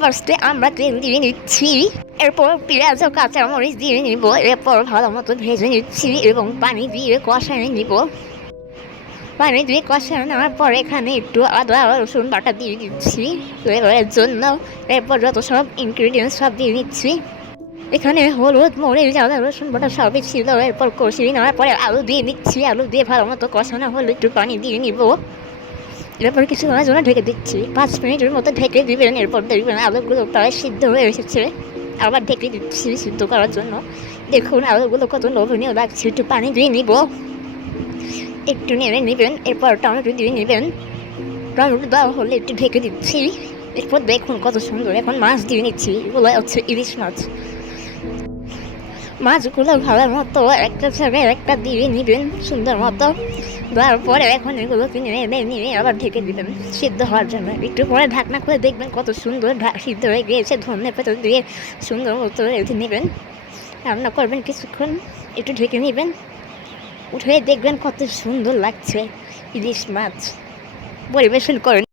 ফার্স্টে আমরা তেল দিয়ে নিচ্ছি, এরপর পেঁয়াজ ও কাঁচামরিচ দিয়ে নিব, এরপর ভালো মতো ভেজে নিচ্ছি এবং পানি দিয়ে কষায় নিব। পানি দিয়ে কষায় নেওয়ার পর এখানে একটু আদা রসুন বাটা দিয়ে দিচ্ছি ফ্লেভারের জন্য। এরপর যত সব ইনগ্রিডিয়েন্টস সব দিয়ে নিচ্ছি। এখানে হলুদ মরিচ আদা রসুন বাটা সবই ছিল। এরপর কষিয়ে নেওয়ার পরে আলু দিয়ে নিচ্ছি, আলু দিয়ে ভালো মতো কষানো হলে একটু পানি দিয়ে নিব। এরপর কিছু সময়ের জন্য ঢেকে দিচ্ছি, 5 মিনিটের মতো ঢেকে দিবেন। এরপর দেখবেন আলুগুলো প্রায় সিদ্ধ হয়ে এসেছে। আবার ঢেকে দিচ্ছি সিদ্ধ করার জন্য। দেখুন আলুগুলো কত লোভনীয় লাগছে। একটু পানি দিয়ে নিব, একটু নেড়ে নেবেন। এরপর টমেটো দিয়ে নেবেন, টমেটো দেওয়া হলে একটু ঢেকে দিচ্ছি। এরপর দেখুন কত সুন্দর। এখন মাছ দিয়ে নিচ্ছি, এগুলো হচ্ছে ইলিশ মাছ। মাছগুলো ভালো মতো একটা জায়গায় একটা দিয়ে নেবেন সুন্দর মতো। তারপরে এখন এগুলোকে নিয়ে আবার ঢেকে দিবেন সিদ্ধ হওয়ার জন্য। একটু পরে ঢাকনা খুলে দেখবেন কত সুন্দর সিদ্ধ হয়ে গিয়েছে। ধনে পাতা দিয়ে সুন্দর মতো রেখে নেবেন, রান্না করবেন কিছুক্ষণ, একটু ঢেকে নেবেন। উঠে দেখবেন কত সুন্দর লাগছে ইলিশ মাছ। পরিবেশন করেন।